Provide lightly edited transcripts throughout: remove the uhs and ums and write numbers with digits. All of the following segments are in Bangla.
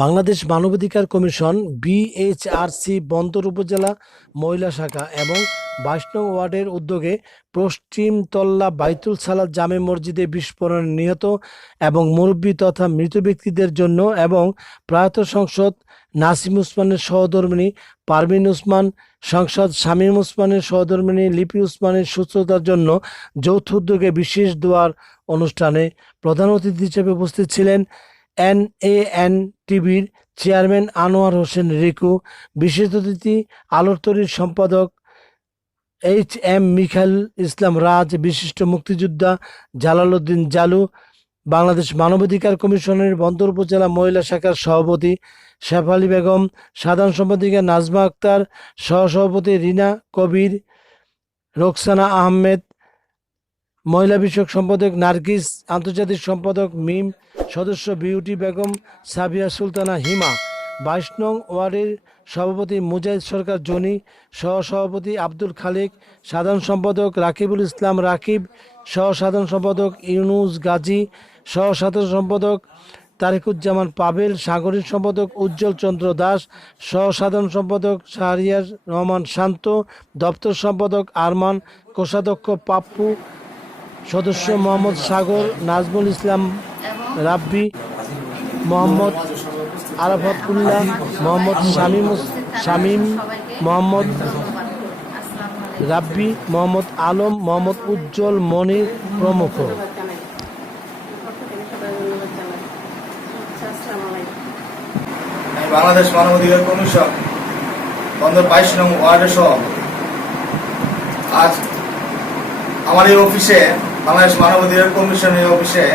বাংলাদেশ মানবাধিকার কমিশন বিএইচআরসি বন্দর উপজেলা মহিলা শাখা এবং ২২ নং ওয়ার্ডের উদ্যোগে পশ্চিম তল্লা বাইতুল সালাত জামে মসজিদে বিস্ফোরণে নিহত এবং মুরব্বী তথা মৃত ব্যক্তিদের জন্য এবং প্রয়াত সংসদ নাসিম উসমানের সহধর্মিণী পারভিন উসমান, সংসদ শামীম উসমানের সহধর্মিণী লিপি উসমানের সুস্থতার জন্য যৌথ উদ্যোগে বিশেষ দোয়ার অনুষ্ঠানে প্রধান অতিথি হিসেবে উপস্থিত ছিলেন এনএএন টিভির চেয়ারম্যান আনোয়ার হোসেন রিকু, বিশেষ অতিথি আলোর তরীর সম্পাদক এইচ.এম. মিখাইল ইসলাম রাজ, বিশিষ্ট মুক্তিযোদ্ধা জালালউদ্দিন জালু, বাংলাদেশ মানবাধিকার কমিশনের বন্দর উপজেলা মহিলা শাখার সভাপতি শেফালী বেগম, সাধারণ সম্পাদিকা নাজমা আক্তার, সহসভাপতি রিনা কবির, রোকসানা আহমেদ, মহিলা বিষয়ক সম্পাদক নার্গিস, আন্তর্জাতিক সম্পাদক মিম, সদস্য বিউটি বেগম, সাবিয়া সুলতানা হিমা, ২২ নং ওয়ার্ডের সভাপতি মুজাহিদ সরকার জনি, সহসভাপতি আব্দুল খালিক, সাধারণ সম্পাদক রাকিবুল ইসলাম রাকিব, সহসাধারণ সম্পাদক ইউনুস গাজী, সহসাধারণ সম্পাদক তারিকুজ্জামান পাবেল, সাংগঠনিক সম্পাদক উজ্জ্বল চন্দ্র দাস, সহসাধারণ সম্পাদক শাহরিয়ার রহমান শান্ত, দপ্তর সম্পাদক আরমান, কোষাধ্যক্ষ পাপ্পু, সদস্য মোহাম্মদ সাগর, নাজমুল ইসলাম রাব্বি, মোহাম্মদ আরাফাত উল্লাহ, মোহাম্মদ শামীম, মোহাম্মদ রাব্বি, মোহাম্মদ আলম, মোহাম্মদ উজ্জ্বল মনির প্রমুখ। বাংলাদেশ মানবাধিকার কমিশন বন্দর ২২ নং ওয়ার্ডের সভাপতি। আজ আমার এই অফিসে, বাংলাদেশ মানবাধিকার কমিশনের অফিসে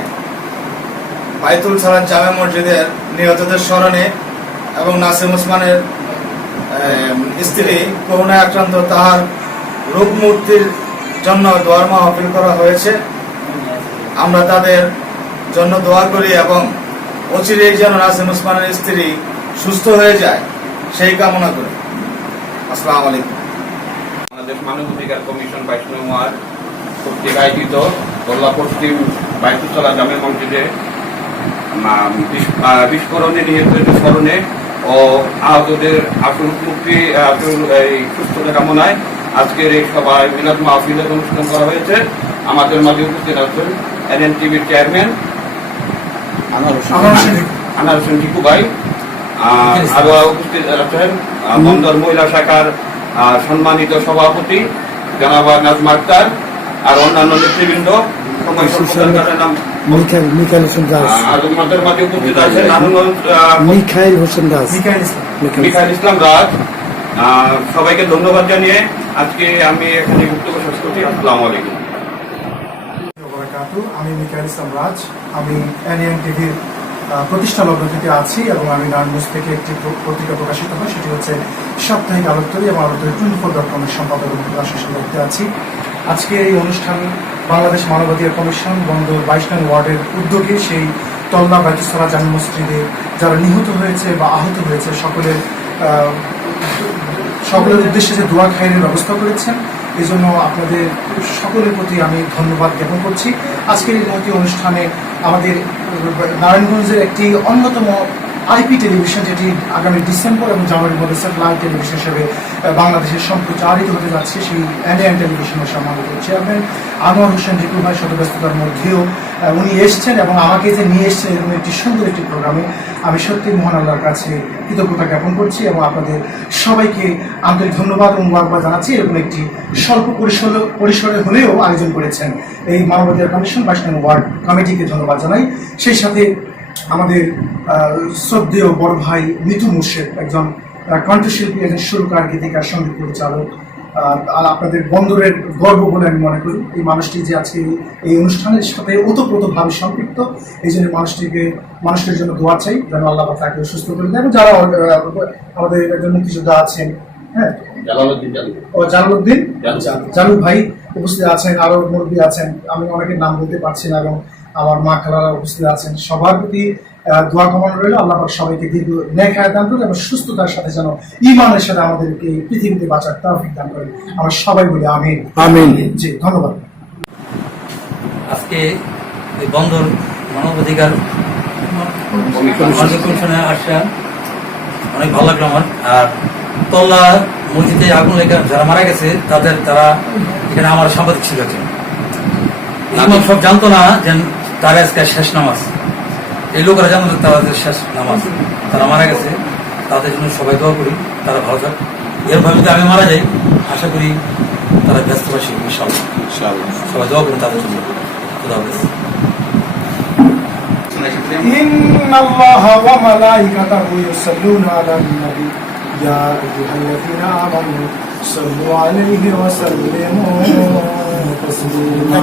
বাইতুল সালাত জামে মসজিদের নিহতদের স্মরণে এবং নাসিম উসমানের স্ত্রী করোনায় আক্রান্ত তাহার রূপমূর্তির জন্য দোয়ার মাহফিল করা হয়েছে। আমরা তাদের জন্য দোয়া করি এবং অচিরেই যেন নাসিম উসমানের স্ত্রী সুস্থ হয়ে যায় সেই কামনা করি। আসসালামু আলাইকুম। বাংলাদেশ মানবাধিকার কমিশন ২২ নং ওয়ার্ড কর্তৃক আয়োজিত তল্লা পশ্চিম বাইতুল সালাত জামে মসজিদে বিস্ফোরণে নিহতদের স্মরণে ও আহতদের আশুল মুক্তি সুস্থতা কামনায় আজকের এই সভায় মিলাদ মাহফিলের অনুষ্ঠান করা হয়েছে। আমাদের মাঝে উপস্থিত আছেন এনএন টিভির চেয়ারম্যান আনোয়ার হোসেন টিকু ভাই, আরো উপস্থিত আছেন বন্দর মহিলা শাখার সম্মানিত সভাপতি জনাবা নাজমা আক্তার আর অন্যান্য নেতৃবৃন্দ। মিখাইল হোসেন দাস, মিখাইল ইসলাম রাজ, সবাইকে ধন্যবাদ জানিয়ে আজকে আমি এখানে বক্তব্য শেষ করছি। আসসালামু আলাইকুম। আমি মিখাইল ইসলাম রাজ, আমি এনএন টিভির প্রতিষ্ঠা লগ্ন থেকে আছি এবং আমি নারায়ণগঞ্জ থেকে একটি পত্রিকা প্রকাশিত হয়, সেটি হচ্ছে সাপ্তাহিক আলোত্তরী এবং আলোত্তরী 24.com-এর সম্পাদক এবং প্রকাশক দায়িত্বে আছি। আজকে এই অনুষ্ঠান বাংলাদেশ মানবাধিকার কমিশন বন্দর ২২ নং ওয়ার্ডের উদ্যোগে সেই তল্লা বাইতুল সালাত জামে মসজিদে যারা নিহত হয়েছে বা আহত হয়েছে সকলের উদ্দেশ্যে যে দোয়া খায়ের ব্যবস্থা করেছেন, এই জন্য আপনাদের সকলের প্রতি আমি ধন্যবাদ জ্ঞাপন করছি। আজকের এই মহতী অনুষ্ঠানে আমাদের নারায়ণগঞ্জের একটি অন্যতম আইপি টেলিভিশন, যেটি আগামী ডিসেম্বর এবং জানুয়ারির মধ্যে স্যাটেলাইট টেলিভিশন হিসেবে বাংলাদেশের সম্প্রচারিত হতে যাচ্ছে, সেই এনএএন টেলিভিশনের সম্মানিত চেয়ারম্যান আনোয়ার হোসেন রিকু ভাই শত ব্যস্ততার মধ্যেও উনি এসছেন এবং আমাকে যে নিয়ে এসছেন এরকম একটি সুন্দর একটি প্রোগ্রামে আমি সত্যি মহান আল্লাহর কাছে কৃতজ্ঞতা জ্ঞাপন করছি এবং আপনাদের সবাইকে আন্তরিক ধন্যবাদ এবং মুবারকবাদ জানাচ্ছি। এরকম একটি স্বল্প পরিসরে হলেও আয়োজন করেছেন এই মানবাধিকার কমিশন ২২ নং ওয়ার্ড কমিটিকে ধন্যবাদ জানাই। সেই সাথে আমাদের শ্রদ্ধেয় বড় ভাই মিতু মুর্শেদ, একজন কণ্ঠশিল্পী, একজন সুরকার, গীতিকার, সঙ্গীত পরিচালক, আর আপনাদের বন্দরের গর্ব বলে আমি মনে করি। এই মানুষটি যে আজকে এই অনুষ্ঠানের সাথে ওতপ্রোতভাবে সম্পৃক্ত, এই জন্য মানুষটির জন্য দোয়া চাই যেন আল্লাহ তাকে সুস্থ করে দেয়। এবং যারা আমাদের একজন মুক্তিযোদ্ধা আছেন, হ্যাঁ, জালালউদ্দিন জালু ভাই উপস্থিত আছেন, আরো মুরব্বী আছেন, আমি অনেকের নাম বলতে পারছি না, এবং আমার মা খালারা উপস্থিত আছেন। সবার প্রতি দোয়া কামনা রইল, আল্লাহ পাক সবাইকে দীর্ঘ নেক হায়াত দান করুন এবং সুস্থতার সাথে যেন ঈমানের সাথে আমাদেরকে পৃথিবীতে বাঁচার তৌফিক দান করেন। আমরা সবাই বলি আমিন। আমিন। জি, ধন্যবাদ। আজকে বন্দর মানবাধিকার আমাদের কমিশনে আসা অনেক ভালো লাগলো আমার। আর তল্লা মসজিদে আগুন লেগে যারা মারা গেছে তারা এখানে আমার সাংবাদিক ছিল একজন। ইমাম সব জানতো না যে তার আজকে শেষ নামাজ, এই লোকেরা জানতো তাদের শেষ নামাজ, তারা মারা গেছে, তাদের জন্য সবাই দোয়া করি তারা ভালো থাক। এরভাবে যদি আমি মারা যাই আশা করি তারা ব্যস্তবাসী ইনশাআল্লাহ, সবাই দোয়া করি তাদের জন্য। খুদা হাফেজ। إن الله وملائكته يصلون على النبي يا أيها الذين آمنوا صلوا عليه وسلموا تسليما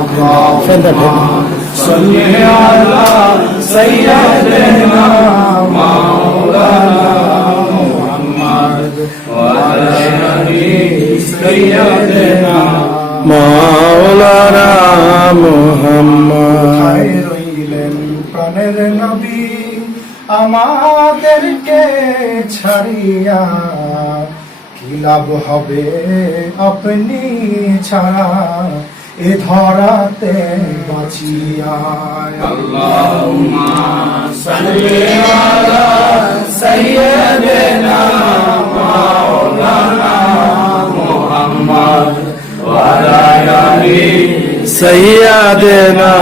اللهم صل على سيدنا مولانا محمد وعلى آل سيدنا মাওলানা মুহাম্মদ। খায়র হইলেন প্রাণের নবী আমাদেরকে ছাড়িয়া, কি লাভ হবে আপনি ছাড়া এ ধরাতে বাঁচিয়া। আল্লাহুম্মা সাল্লি আলা সাইয়্যিদিনা মাওলানা মুহাম্মদ ওয়া আলা আলি সাইয়্যিদিনা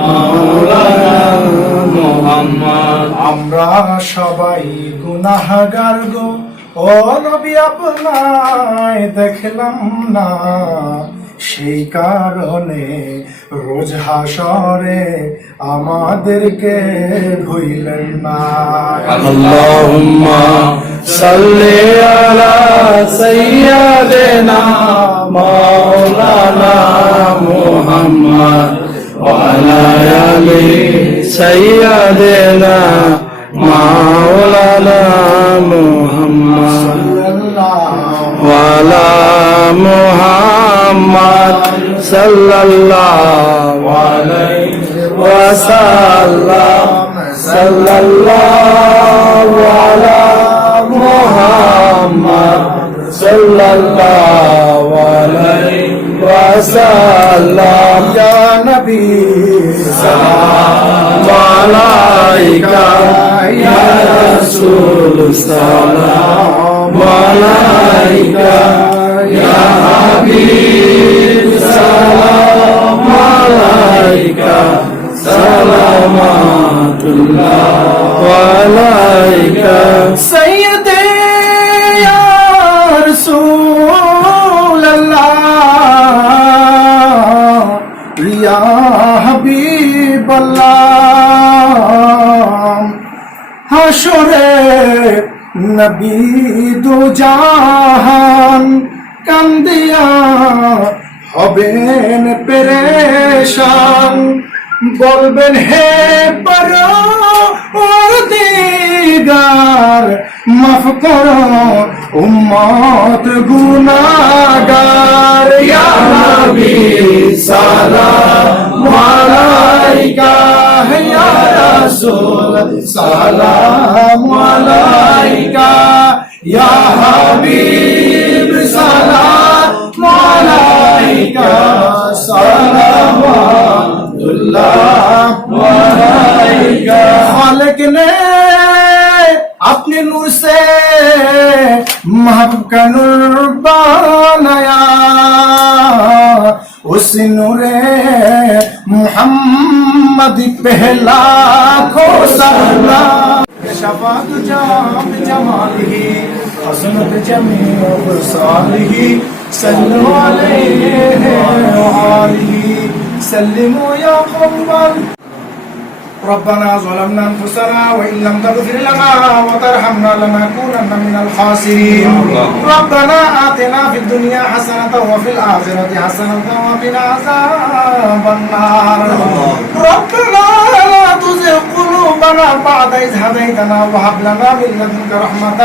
মাওলানা মুহাম্মদ। আমরা সবাই গুনাহগার গো, ও নবী আপনায় দেখলাম না, সেই কারণে রোজ হাসরে আমাদেরকে ভুইলেন না। আল্লাহুম্মা সাল্লি আলা সাইয়্যিদিনা মাওলানা মুহাম্মদ ওয়া আলা আলি সাইয়্যিদিনা মাওলানা মুহাম্মদ ওয়া আলা মুহাম্মদ সাল্লাল্লাহু আলাইহি ওয়াসাল্লাম। সাল্লাল্লাহু আলা মুহাম্মদ সাল্লাল্লাহু আলাইহি ওয়াসাল্লাম। ইয়া নবী সালাম আলাইকা ইয়া রাসূল, সালাম আলাইকা ইয়া হাবিব, সালাম আলাইকা সালামাতুল্লাহ আলাইকা। সৈয়দে ইয়া রাসূলুল্লাহ ইয়া হাবিবাল্লাহ, হাসরে নবী দু জাহান কান্দিয়া হবেন পেরেশান, বলবেন হে পরওয়ারদিগার মাফ করো উম্মত গুনাহগার। ইয়া নবী সালাম আলাইকা ইয়া রাসূল, সালাম আলাইকা ইয়া হাবিব, সালাম আলাইকা সালামাতুল্লাহ আলাইকা। খালিক ने अपने नूर से महबूब का नूर बनाया, उस नूरे मुहम्मद पहला खो सलाम। शफात जाम जमालिही हसनत जमील खसालिही, सल्लु अलैहि व आलिहि सल्लिमु या कौमल। ربنا ظلمنا أنفسنا وإن لم تغفر لنا وترحمنا لنكونن من الخاسرين. ربنا آتنا في الدنيا حسنة وفي الآخرة حسنة وقنا عذاب النار. ربنا لا تزغ قلوبنا بعد إذ هديتنا وهب لنا من لدنك رحمة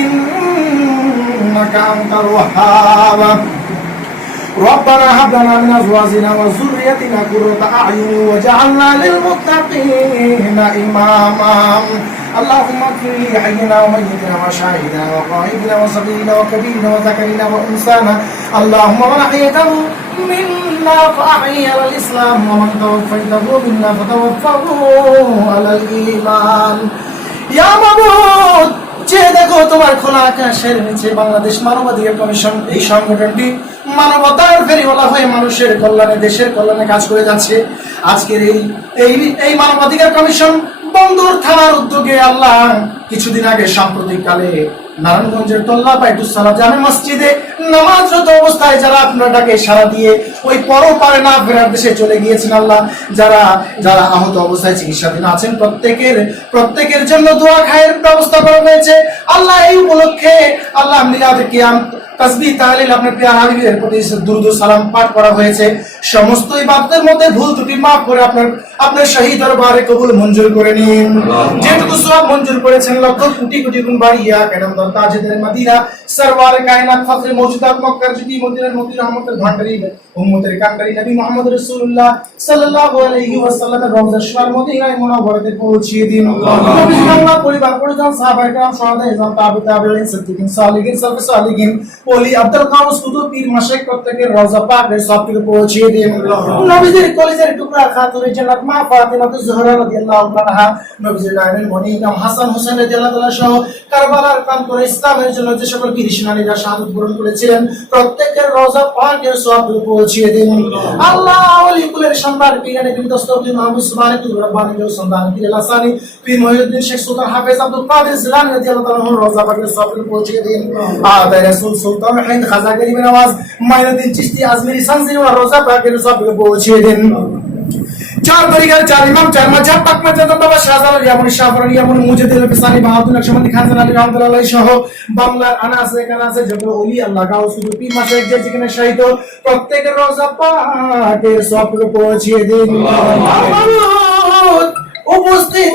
إنك أنت الوهاب. ربنا هب لنا من ازواجنا وذريتنا قرة اعين واجعلنا للمتقين اماما. اللهم اغفر لي حينا وميتنا وشاهدنا وغائبنا وصغيرنا وكبيرنا وذكرنا وانثانا. اللهم من احييته মিন্না ফাহি আলাল ইসলাম ওয়া মান তাওয়াফাইতাহু মিন্না ফাতাওয়াফাহু আলাল ঈমান। ইয়া মাবুদ, যে দেখো তোমার খোলা আকাশের নিচে বাংলাদেশ মানবাধিকার কমিশন, এই সংগঠনটি মানবতার ফেরিওয়ালা হয়ে মানুষের কল্যাণে, দেশের কল্যাণে কাজ করে যাচ্ছে। আজকের এই মানবাধিকার কমিশন বন্দর থানার উদ্যোগে আল্লাহ কিছুদিন আগে সাম্প্রতিক কালে নারায়ণগঞ্জের তোল্লা বাইতুল সালাম জামে মসজিদে নামাজরত অবস্থায় যারা আপনার ডাকে সাড়া দিয়ে ওই পরপারে না ফেরার দেশে চলে গিয়েছেন আল্লাহ, যারা আহত অবস্থায় চিকিৎসাধীন আছেন, প্রত্যেকের জন্য দোয়া খায়ের ব্যবস্থা করা হয়েছে আল্লাহ। এই উপলক্ষে আল্লাহ মিলাদ কিয়াম তাসবিহ তাহলিল আপনার প্রিয় হাবিবের প্রতি দুরূদ ও সালাম পাঠ করা হয়েছে। সমস্ত ইবাদতের মধ্যে ভুল ত্রুটি মাফ করে আপনার শহীদ দরবারে কবুল মঞ্জুর করে নিন। যেটুকু সওয়াব মঞ্জুর করেছেন লক্ষ কোটি কোটি গুণ বাড়িয়া কেরাম তাজেদার মদিনা সরওয়ারে কায়নাত ফখরে মওজুদাত মক্কার যদি মদিনার মতি রহমতের ভান্ডারী উম্মতের কান্ডারী নবী মুহাম্মদ রাসূলুল্লাহ সাল্লাল্লাহু আলাইহি ওয়াসাল্লামের রওজা শরীফ মদিনায় মুনাওয়ারাতে পৌঁছিয়ে দিন। নবী আল্লাহ পরিবার পরিজন সাহাবায়ে কেরাম শাহাদায়ে ইজম তাবিঈন সিদ্দিকিন সালিহিন সালফে সালিহিন ওলি আব্দুল কাউস কুতুব পীর মাশায়েখ প্রত্যেকের রওজা পাকের সবটুকু পৌঁছিয়ে দিন। নবীজির কলিজার টুকরা খাতুনে জান্নাত মা ফাতিমা জোহরা রাদিয়াল্লাহু তাআলা, নবীজির গায়ের মনি ইমাম হাসান হোসেন রাদিয়াল্লাহু তাআলা সহ কারবালার প্রান্তরে ইসলামের জন্য যে সকল বীর সেনানীরা শাহাদাত বরণ করেছিলেন প্রত্যেকের রওজা পাকের সবটুকু পৌঁছিয়ে দিন। আল্লাহ ওলিকুলের সম্রাট পীরানে পীর দস্তগীর মাহমুদ সুবহানাহু রব্বানি সন্তান পীর লাসানি পীর মহিউদ্দিন শেখ সুলতান হাফেজ আব্দুল কাদের জিলানী রাদিয়াল্লাহু তাআলা রওজা পাকের সবটুকু পৌঁছিয়ে দিন। আদা রাসূল সুলতান হিন্দ খাজা গরিব নওয়াজ মাইনুদ্দিন চিশতি আজমিরি সানসির রওজা পাকের সবটুকু পৌঁছিয়ে দিন। চার তরিকার চার ইমাম চার মাযহাব পাক মাযহাব বাবা শাহজালাল ইয়ামানি শাহরানি ইয়ামানি মুজাদ্দিদ ফিসানি বাহাদুর নকশবন্দি খানজান আলী রহমাতুল্লাহ সহ বাংলার আনাসে কানাসে যত ওলি আল্লাহ গাউস কুতুব পীর মাশায়েখ যে যেখানে শহীদ প্রত্যেকের রওজা পাকে সবটুকু পৌঁছিয়ে দিন। উপস্থিত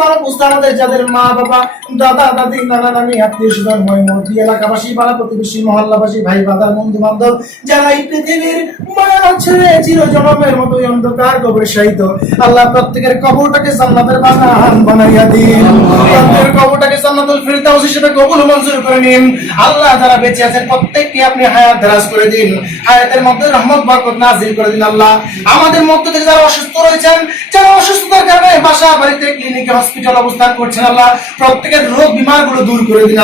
আমাদের যাদের মা বাবা দাদা দাদি নানা নানি আত্মীয় স্বজন মহম্মদী এলাকাবাসী পাড়া প্রতিবেশী মহল্লাবাসী ভাই বাদার বন্ধু বান্ধব যারা এই পৃথিবীর মায়া ছেড়ে চিরজনমের মতো অন্ধকার কবরে শায়িত আল্লাহ প্রত্যেকের কবরটাকে জান্নাতের বাগান বানাইয়া দিন। প্রত্যেকের কবরটাকে জান্নাতুল ফিরদাউস হিসেবে কবুল মঞ্জুর করে নিন। আল্লাহ যারা বেঁচে আছেন প্রত্যেককে আপনি হায়াত দারাজ করে দিন, হায়াতের মধ্যে রহমত বরকত নাযিল করে দিন। আল্লাহ আমাদের মধ্য থেকে যারা অসুস্থ রয়েছেন, যারা অসুস্থতার কারণে বাসা বাড়িতে ক্লিনিকে হসপিটাল অবস্থান করছেন আল্লাহ প্রত্যেকের রোগ বিমার গুলো দূর করে দিন।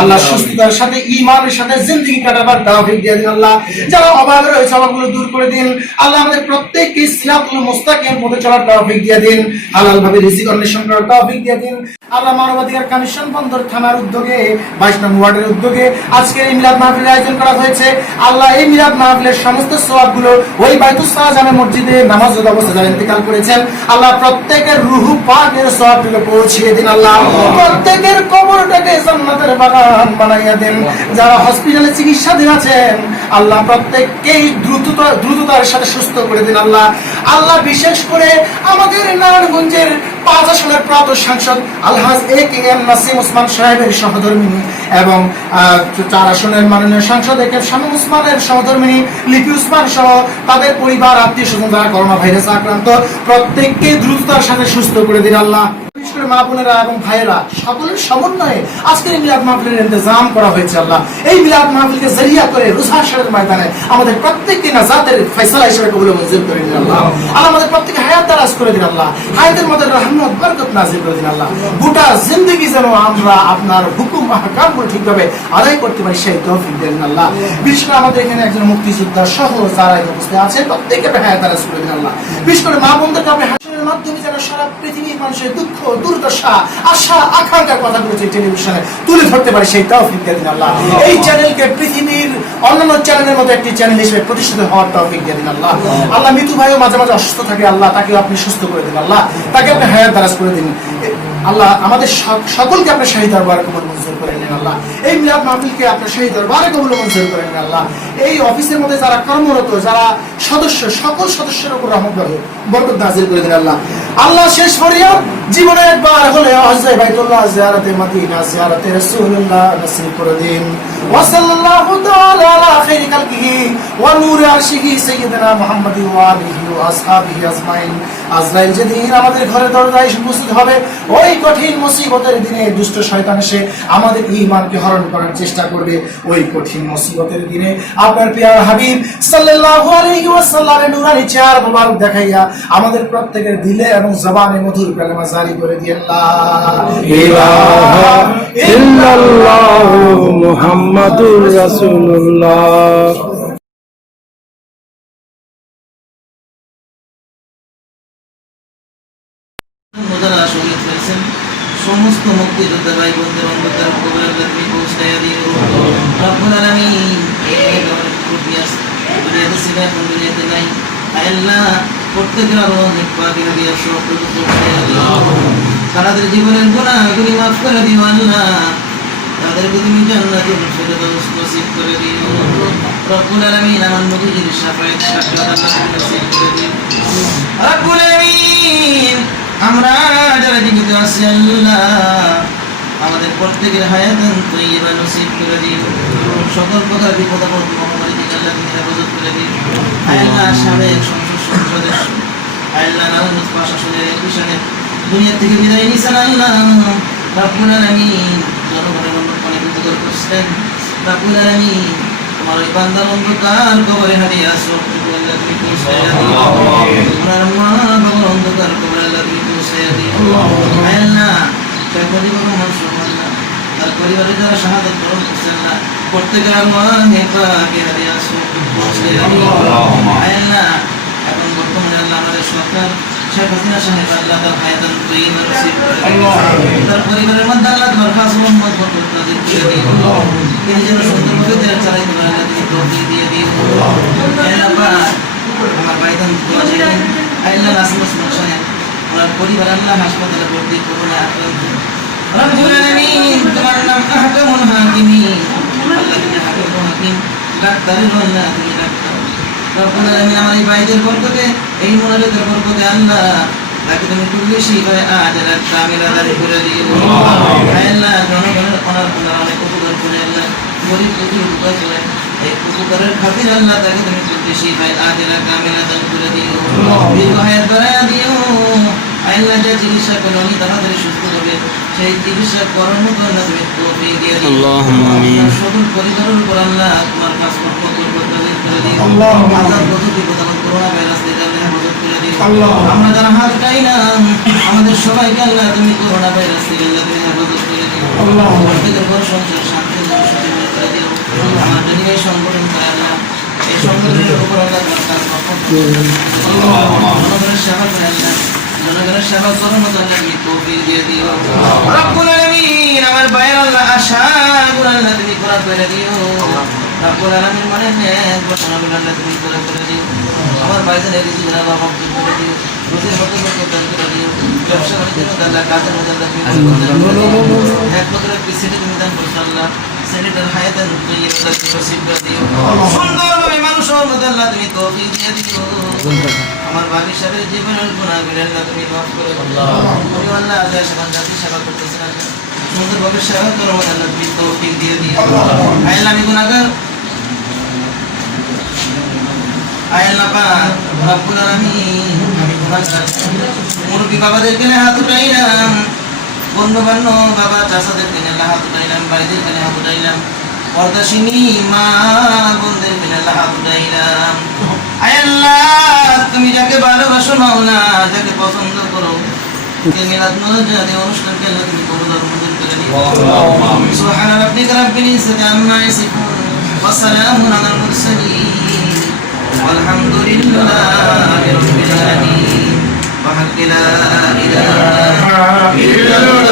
আল্লাহ সুস্থতার সাথে ঈমানের সাথে জিন্দেগি কাটাবার তৌফিক দিয়ে দিন। আল্লাহ যারা অভাব রয়েছে অভাবগুলো দূর করে দিন। আল্লাহ আমাদের প্রত্যেককে সিরাতুল মুস্তাকিম পথে চলার তৌফিক দিয়ে দিন, হালাল ভাবে রিজিক অন্বেষণ করার তৌফিক দিয়ে দিন। আল্লাহ মানবাধিকার কমিশন বন্দর থানার উদ্যোগে 22 নং ওয়ার্ডের উদ্যোগে আজকে এই মিলাদ মাহফিলের আয়োজন করা হয়েছে। আল্লাহ এই মিলাদ মাহফিলের সমস্ত সওয়াবগুলো ওই বাইতুল সালাম জামে মসজিদে নামাজরত অবস্থায় যারা ইন্তেকাল করেছেন আল্লাহ প্রত্যেকের রূহ পাকের সওয়াবগুলো পৌঁছিয়ে দিন। আল্লাহ প্রত্যেকের কবরটাকে জান্নাতের বাগান বানাইয়া দেন। যারা হসপিটালে চিকিৎসাধীন আছেন আল্লাহ প্রত্যেককেই দ্রুততার সাথে সুস্থ করে দিন। আল্লাহ বিশেষ করে আমাদের নারায়ণগঞ্জের 5 আসনের প্রাত সাংসদ আলহাজ এ.কে.এম. নাসিম ওসমান সাহেবের সহধর্মিনী এবং 4 আসনের মাননীয় সাংসদ এ.কে.এম. শামীম ওসমানের সহধর্মিনী লিপি ওসমান সহ তাদের পরিবার আত্মীয় স্বজন যারা করোনা ভাইরাসে আক্রান্ত প্রত্যেককে দ্রুততার সাথে সুস্থ করে দিন। আল্লাহ মা বোনেরা এবং ভাইয়েরা সকলের সমন্বয়ে আজকের এই মিলাদ মাহফিলের ইন্তজাম করা হয়েছে। আল্লাহ এই মিলাদ মাহফিলকে জরিয়া করে রোজা শরীর ময়দানে আমাদের প্রত্যেককে নাজাতের ফয়সালা হিসেবে কবুল মঞ্জুর করে দিন। আল্লাহ আমাদের প্রত্যেককে হায়াত দারাজ করে দিন। আল্লাহ হায়াতের মধ্যে রহমত বরকত নাযিল করে দিন। আল্লাহ গোটা জিন্দেগি যেন আমরা আপনার হুকুম আহকামগুলো ঠিকভাবে আদায় করতে পারি সেই তৌফিক দিন। আল্লাহ বিশেষ করে আমাদের এখানে একজন মুক্তিযোদ্ধা সহ যারা উপস্থিত আছেন প্রত্যেককে হায়াত দারাজ করে দিন। আল্লাহ বিশেষ করে মা বোনদেরকে আপনি হাসরের মাধ্যমে যেন সারা পৃথিবীর মানুষের দুঃখ দুর্দশা আশা আকাঙ্ক্ষার কথাগুলো টেলিভিশনে তুলে ধরতে পারে সেই তৌফিক দিয়ে দিন। আল্লাহ এই চ্যানেলকে পৃথিবীর অন্যান্য চ্যানেলের মতো একটি চ্যানেল হিসেবে প্রতিষ্ঠিত হওয়ার তৌফিক দিয়ে দিন। আল্লাহ মৃত্যু ভাইও মাঝে মাঝে অসুস্থ থাকে আল্লাহ তাকে আপনি সুস্থ করে দিন। আল্লাহ তাকে আপনি হায়াত দারাজ করে দিন। আল্লাহ আমাদের সকলকে আপনার শাহী দরবারে কবুল মঞ্জুর করে নিন। আল্লাহ এই মিলাদ মাহফিলকে আপনার শাহী দরবারে কবুল মঞ্জুর করে নিন। আল্লাহ এই অফিসের মধ্যে যারা কর্মরত যারা সদস্য সকল সদস্যের উপর রহমত বরকত নাযিল করে দিন। আল্লাহ শেষ ফরিয়াদ জীবনে একবার হলে হজ বাইতুল্লাহ জিয়ারতে মদিনা জিয়ারতে রাসূলুল্লাহ নসিব করে দিন। ওয়া সাল্লাল্লাহু তাআলা আলা খাইরি খালকিহি ওয়া নূরে আরশিহি সাইয়্যিদিনা মুহাম্মাদি ওয়া আলিহি ওয়া আসহাবিহি আজমাইন। আজরাইল যেদিন আমাদের ঘরে দরজায় উপস্থিত হবে, ওই কঠিন মুসিবতের দিনে দুষ্ট শয়তান এসে আমাদের ঈমানকে হরণ করার চেষ্টা করবে। ওই কঠিন মুসিবতের দিনে আপনার প্রিয় হাবিব সাল্লাল্লাহু আলাইহি ওয়াসাল্লামের নূরানি চেহারা মোবারক দেখাইয়া আমাদের প্রত্যেকের দিলে এবং জবানে মধুর কালেমা জারি করে দিয়েন লা ইলাহা ইল্লাল্লাহু মুহাম্মাদুর রাসূলুল্লাহ। যারা শহীদ হয়েছেন সমস্ত মুক্তিযোদ্ধা ভাই বোনদের অন্ধকার কবরের তুমি পৌঁছাইয়া দিও রব্বুল আলামিন। এই দুনিয়াতে ছিল এখন দুনিয়াতে নাই, আল্লাহ প্রত্যেকের আরো অনেক পাকে দিয়া সব পৌঁছাইয়া দিও। তাদের জীবনের গুনাহগুলি মাফ করে দিও আল্লাহ, তাদেরকে তুমি জান্নাতুল ফেরদাউস নসিব করে দিও রব্বুল আলামিন। আমার নবীর শাফায়াত আল্লাহ নসিব করে দিও রব্বুল আলামিন। আমরা যারা জীবিত আছি আল্লাহ, আমাদের প্রত্যেকের হায়াতান তৈয়বা নসিব করে দিও। সকল প্রকার বিপদ আপদ মহামারী থেকে আল্লাহ তুমি হেফাজত করে দিও আল্লাহ। সাবেক সংসদ সদস্য আল্লাহ নারায়ণ প্রশাসনের পিছনে দুনিয়া থেকে বিদায় নিছেন আল্লাহ রব্বুল আলামিন। জনগণের অনেক উপকার করছেন রব্বুল আলামিন। তোমার ওই বান্দার অন্ধকার কবরে হারিয়ে আসো আল্লাহ তুমি পৌঁছাইয়া দিও। ওনার মা বাবার অন্ধকার কবরে আল্লাহ তুমি পৌঁছাইয়া দিও আল্লাহ। তার পরিবারে যারা শাহাদাত বরণ করছেন না প্রত্যেকের আল্লাহ পাকে হারিয়ে আসো পৌঁছাইয়া দিও আল্লাহ। এখন বর্তমানে আল্লাহ আমাদের সরকার শেখ হাসিনা সাহেব আল্লাহ তার হায়াতান তৈয়বা নসিব করে দিও। তার পরিবারের মধ্যে আল্লাহ তোমার খাস রহমত বরকত নাযিল করে দিও। তিনি যেন সুন্দরভাবে দেশ চালাইতে পারে আল্লাহ তুমি তৌফিক দিয়ে দিও আল্লাহ। আমার ভাইজান দোয়া চাইলেন আল্লাহ নাসিম ওসমান সাহেব ওনার পরিবার আল্লাহ হাসপাতালে ভর্তি করোনা আক্রান্ত রব্বুল আলামিন। তোমার নাম আহকামুল হাকিমিন আল্লাহ, তুমি হাকিমুল হাকিম, ডাক্তারের আল্লাহ তুমি ডাক্তার রব্বুল আলামিন। আমার এই ভাইদের বরকতে এই মুনাজাতের বরকতে আল্লাহ তাকে তুমি কুল্লি শিফায়ে আজলা কামিলা দান করে দিও আল্লাহ। জনগণের অনেক উপকার করে আল্লাহ, গরিব দুঃখীর উপকার করে এই উপকারের খাতির আল্লাহ তাকে তুমি কুল্লি শিফায়ে আজলা কামিলা দান করে দিও। দীর্ঘ হায়াত বাড়ায়া দিও আল্লাহ। যে চিকিৎসা করলে উনি তাড়াতাড়ি সুস্থ হবে সেই চিকিৎসা করার মতো আল্লাহ তুমি তৌফিক দিয়ে দিও আল্লাহুম্মা আমিন। সকল পরিবারের উপর আল্লাহ তোমার কাজ কর্ম করে দিও আল্লাহ। প্রযুক্তি প্রদান করোনা ভাইরাস থেকে আল্লাহ হেফাজত করে দিও আমরা যারা হাত উঠাই না আমাদের সবাইকে আল্লাহ তুমি করোনা ভাইরাস থেকে আল্লাহ তুমি হেফাজত করে দিও প্রত্যেকের ঘর সংসার শান্তি করে দিও। আমার দুনিয়া এই সংগঠন করে আল্লাহ, এই সংগঠনের উপর আল্লাহ তোমার কাজ জনগণের সেবা করে আল্লাহ, জনগণের সেবা করার মতো আল্লাহ তুমি তৌফিক দিয়ে দিও রব্বুল আলামিন। আমার ভাইয়ের আল্লাহ আশাগুলো আল্লাহ তুমি পুরা করে দিও রব্বুল আলামিন। মানে ঘোষণাগুলো আল্লাহ তুমি পুরা করে দিও। আমার ভাইজানের রিজিকের আল্লাহ ভক্তি করে দিও, রোজের মতো দান করে দিও। ব্যবসা বাণিজ্যের মধ্যে আল্লাহ কাজের মধ্যে আল্লাহ তুমি এক বছরের পিছনে তুমি দান করছো আল্লাহ। সেনেটার হায়াতান তৈয়বা তুমি নসিব করে দিও সুন্দরভাবে মানুষের মধ্যে আল্লাহ তুমি তৌফিক দিয়ে দিও। আমার বাকি সাহেবের জীবনের গুনাহগুলো আল্লাহ তুমি মাফ করে দিও আল্লাহ। আল্লাহ সমান জাতি সেবা করতেছেন আল্লাহ, সুন্দরভাবে সেবা করো আল্লাহ তুমি তৌফিক দিয়ে দিও আল্লাহ। আমি গুনাহগার আল্লাহ পাক রব্বুল আলামিন। আমি গুনাহগার মুরব্বি বাবাদেরকে হাত উঠাইলাম, বন্ধু বান্ধব বাবা চাচাদেরকে হাত উঠাইলাম, ভাইদেরকে হাত উঠাইলাম, পর্দাশিনী মা বোনদেরকে হাত উঠাইলাম আল্লাহ। তুমি যাকে ভালোবাসো মাওলা, যাকে পছন্দ করো মিলাদ মুনাজাত অনুষ্ঠানকে আল্লাহ তুমি কবুল আর মঞ্জুর করে নিও সুবহান রাব্বিকা রাব্বিল ইজ্জাতি আম্মা ইয়াসিফুন ওয়া সালামুন আলাল মুরসালিন ওয়ালহামদুলিল্লাহি রাব্বিল আলামিন ওয়া লা ইলাহা ইল্লাল্লাহ।